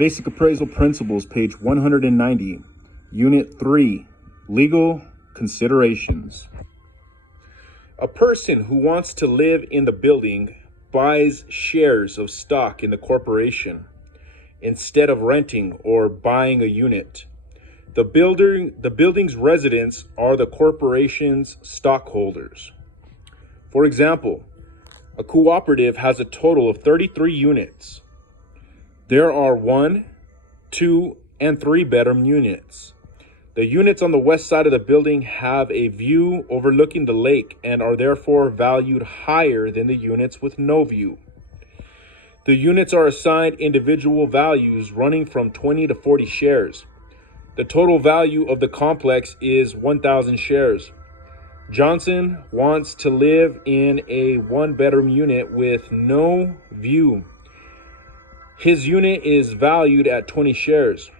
Basic Appraisal Principles, page 190, Unit 3, Legal Considerations. A person who wants to live in the building buys shares of stock in the corporation instead of renting or buying a unit. The building's residents are the corporation's stockholders. For example, a cooperative has a total of 33 units. There are 1, 2, and 3 bedroom units. The units on the west side of the building have a view overlooking the lake and are therefore valued higher than the units with no view. The units are assigned individual values running from 20 to 40 shares. The total value of the complex is 1,000 shares. Johnson wants to live in a 1-bedroom unit with no view. His unit is valued at 20 shares.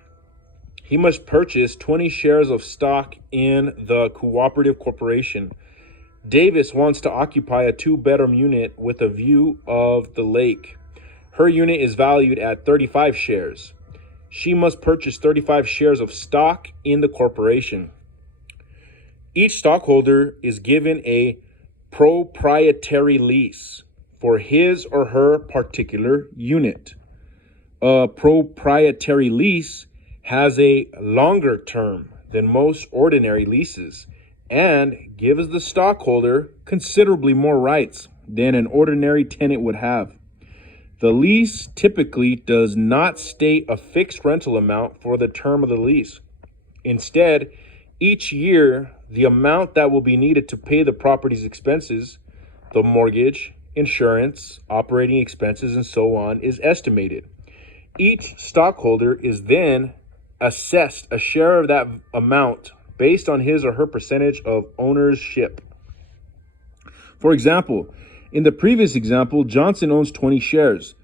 He must purchase 20 shares of stock in the cooperative corporation. Davis wants to occupy a 2-bedroom unit with a view of the lake. Her unit is valued at 35 shares. She must purchase 35 shares of stock in the corporation. Each stockholder is given a proprietary lease for his or her particular unit. A proprietary lease has a longer term than most ordinary leases and gives the stockholder considerably more rights than an ordinary tenant would have. The lease typically does not state a fixed rental amount for the term of the lease. Instead, each year, the amount that will be needed to pay the property's expenses, the mortgage, insurance, operating expenses, and so on, is estimated. Each stockholder is then assessed a share of that amount based on his or her percentage of ownership. For example, in the previous example, Johnson owns 20 shares,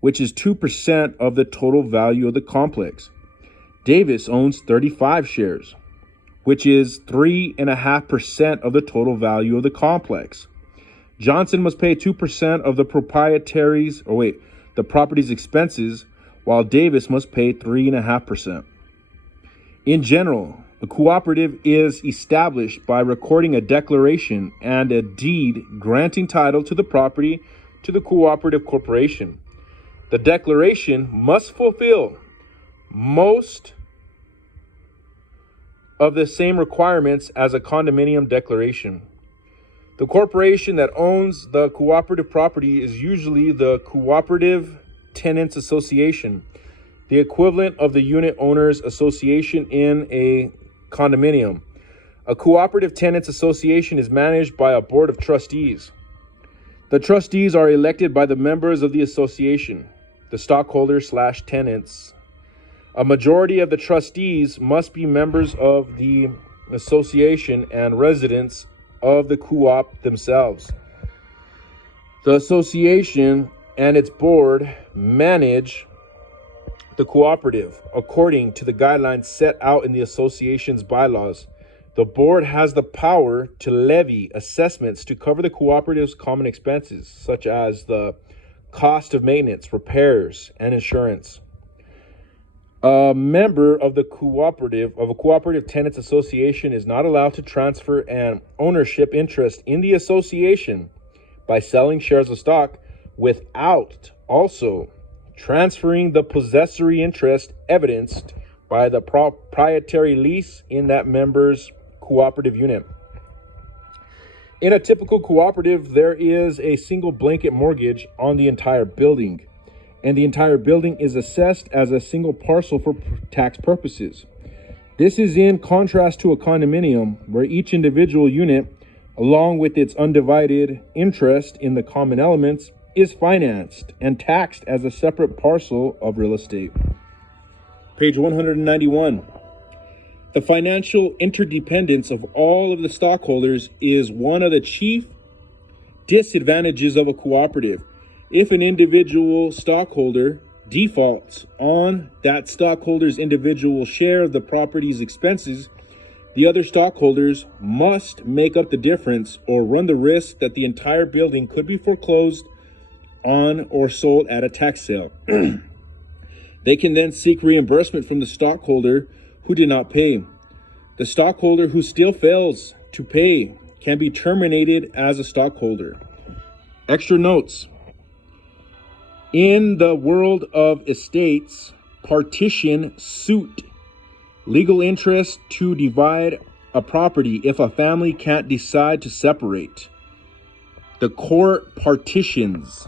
which is 2% of the total value of the complex. Davis owns 35 shares, which is 3.5% of the total value of the complex. Johnson must pay 2% of the the property's expenses, while Davis must pay 3.5%. In general, a cooperative is established by recording a declaration and a deed granting title to the property to the cooperative corporation. The declaration must fulfill most of the same requirements as a condominium declaration. The corporation that owns the cooperative property is usually the Cooperative Tenants Association, the equivalent of the Unit Owners Association in a condominium. A Cooperative Tenants Association is managed by a board of trustees. The trustees are elected by the members of the association, the stockholders/tenants. A majority of the trustees must be members of the association and residents of the co-op themselves. The association and its board manage the cooperative according to the guidelines set out in the association's bylaws. The board has the power to levy assessments to cover the cooperative's common expenses, such as the cost of maintenance, repairs, and insurance. A member of a cooperative tenants association is not allowed to transfer an ownership interest in the association by selling shares of stock without also transferring the possessory interest evidenced by the proprietary lease in that member's cooperative unit. In a typical cooperative, there is a single blanket mortgage on the entire building, and the entire building is assessed as a single parcel for tax purposes. This is in contrast to a condominium, where each individual unit, along with its undivided interest in the common elements, is financed and taxed as a separate parcel of real estate. Page 191. The financial interdependence of all of the stockholders is one of the chief disadvantages of a cooperative. If an individual stockholder defaults on that stockholder's individual share of the property's expenses, the other stockholders must make up the difference or run the risk that the entire building could be foreclosed on or sold at a tax sale. They can then seek reimbursement from the stockholder who did not pay. The stockholder who still fails to pay can be terminated as a stockholder. Extra notes. In the world of estates, partition suit. Legal interest to divide a property if a family can't decide to separate. The court partitions.